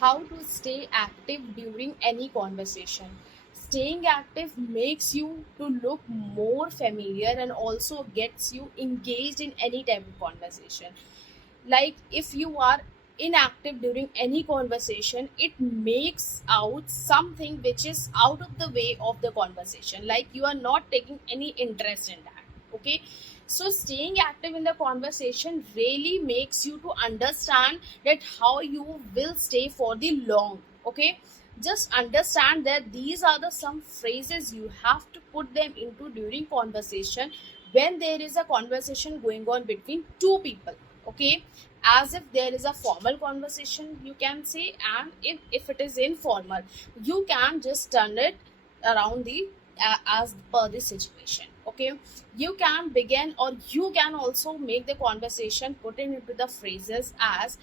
how to stay active during any conversation. Staying active makes you to look more familiar and also gets you engaged in any type of conversation. Like if you are inactive during any conversation, it makes out something which is out of the way of the conversation, like you are not taking any interest in that. Okay, so staying active in the conversation really makes you to understand that how you will stay for the long. Okay, just understand that these are the some phrases you have to put them into during conversation when there is a conversation going on between two people. Okay, as if there is a formal conversation you can say, and if it is informal you can just turn it around the as per the situation. Okay, you can begin or you can also make the conversation putting into the phrases as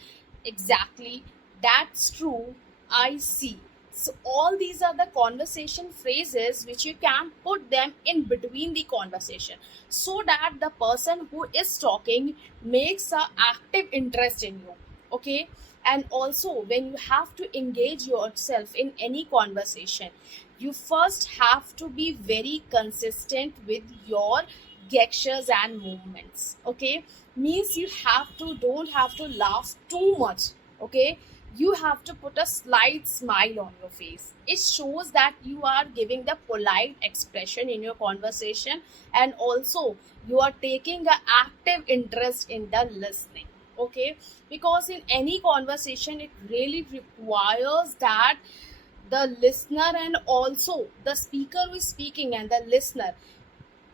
exactly, that's true, I see. So all these are the conversation phrases which you can put them in between the conversation, so that the person who is talking makes a active interest in you. Okay, and also when you have to engage yourself in any conversation, you first have to be very consistent with your gestures and movements. Okay, means you have to don't have to laugh too much. Okay, you have to put a slight smile on your face. It shows that you are giving the polite expression in your conversation, and also you are taking an active interest in the listening. Okay, because in any conversation it really requires that the listener and also the speaker who is speaking and the listener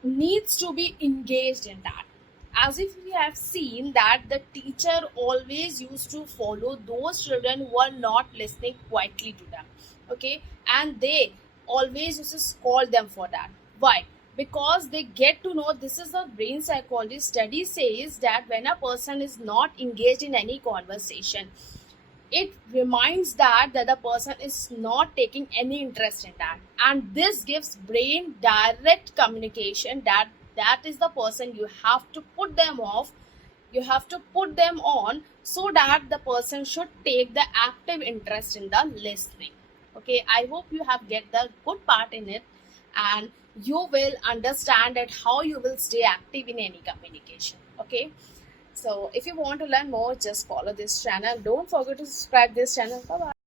needs to be engaged in that. As if we have seen that the teacher always used to follow those children who are not listening quietly to them. Okay, and they always used to scold them for that. Why? Because they get to know, this is a brain psychology study says that when a person is not engaged in any conversation, it reminds that the person is not taking any interest in that, and this gives brain direct communication that that is the person you have to put them off, you have to put them on, so that the person should take the active interest in the listening. Okay, I hope you have get the good part in it, and you will understand that how you will stay active in any communication. Okay, so if you want to learn more, just follow this channel. Don't forget to subscribe this channel. Bye bye.